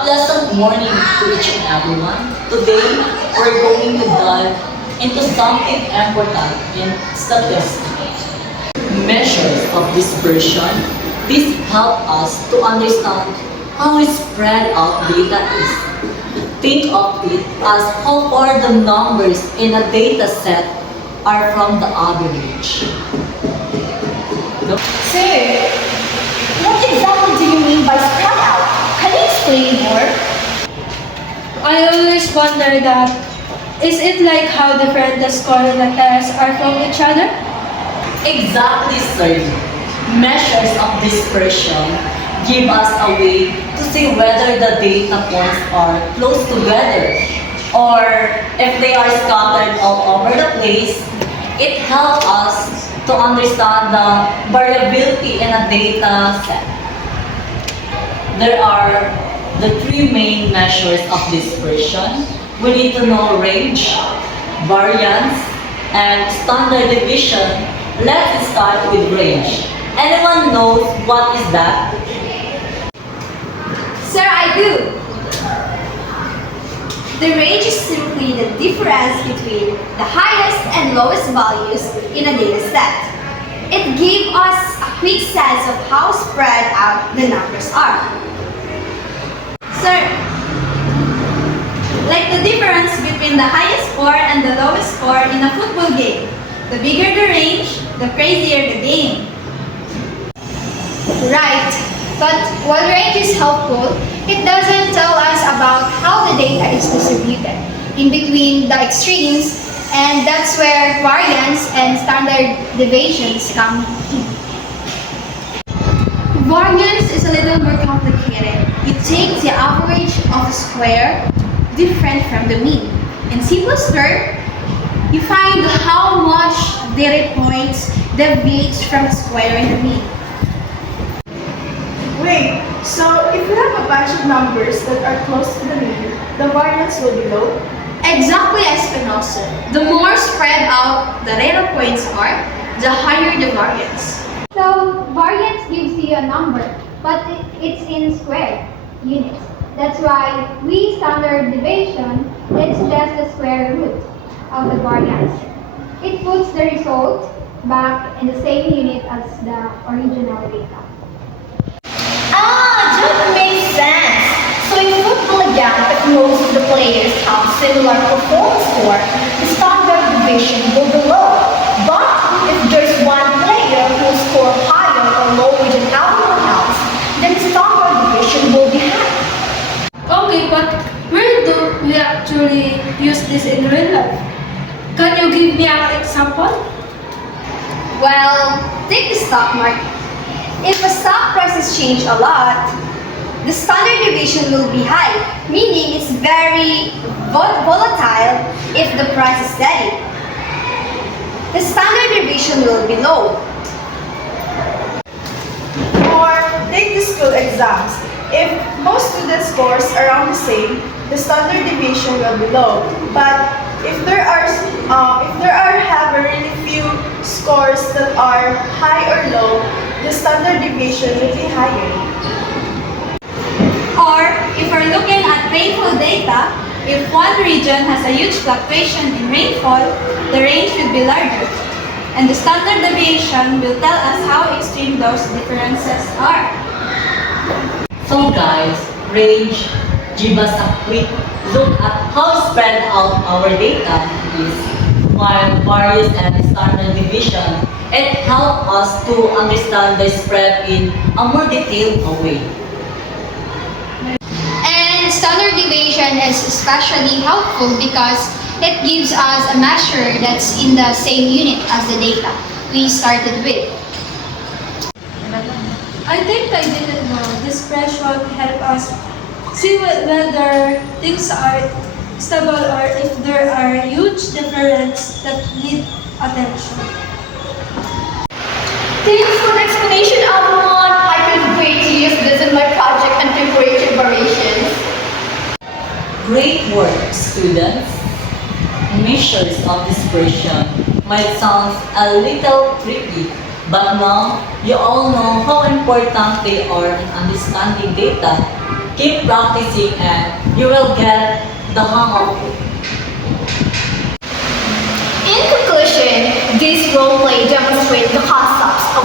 A pleasant morning to each and everyone. Today, we're going to dive into something important in statistics. Measures of dispersion. This help us to understand how spread out data is. Think of it as how far the numbers in a data set are from the average. Sir, what exactly do you mean by spread out? Can you explain more? I always wonder that, is it like how different the score of the tests are from each other? Exactly, sir. Measures of dispersion give us a way to see whether the data points are close together or if they are scattered all over the place. It helps us to understand the variability in a data set. There are the three main measures of dispersion. We need to know range, variance, and standard deviation. Let's start with range. Anyone knows what is that? Sir, I do. The range is simply the difference between the highest and lowest values in a data set. It gives us a quick sense of how spread out the numbers are. Sir, like the difference between the highest score and the lowest score in a football game. The bigger the range, the crazier the game. Right, but while range is helpful, it doesn't tell us about how the data is distributed in between the extremes, and that's where variance and standard deviations come in. Variance is a little more complicated. You take the average of a square different from the mean. In simplest terms, you find how much data points deviates from a square in the mean. Wait, so if we have a bunch of numbers that are close to the mean, the variance will be low? Exactly as Spinoza. The more spread out the data points are, the higher the variance. So variance gives you a number, but it's in square units. That's why we standard deviation, it's just the square root of the variance. It puts the result back in the same unit as the original data. That makes sense. So in football again, if most of the players have similar performance score, the standard deviation will be low. But if there's one player who score higher or lower than everyone else, then the standard deviation will be high. Okay, but where do we actually use this in real life? Can you give me an example? Well, take the stock market. If the stock prices change a lot, the standard deviation will be high, meaning it's very volatile if the price is steady. The standard deviation will be low. Or take the school exams. If most student scores around the same, the standard deviation will be low. But if there have really few scores that are high or low, the standard deviation will be higher. Or if we're looking at rainfall data, if one region has a huge fluctuation in rainfall, the range will be larger. And the standard deviation will tell us how extreme those differences are. So guys, range give us a quick look at how spread out our data is, while variance and standard deviation, it helps us to understand the spread in a more detailed way. And standard deviation is especially helpful because it gives us a measure that's in the same unit as the data we started with. I think I didn't know this threshold help us see whether things are stable or if there are huge differences that need attention. Thanks for the explanation, everyone. I couldn't wait to use this in my project on temperature variations. Great work, students. Measures of dispersion might sound a little tricky, but now you all know how important they are in understanding data keep practicing and you will get the hang of it. In conclusion, this role play demonstrates the concepts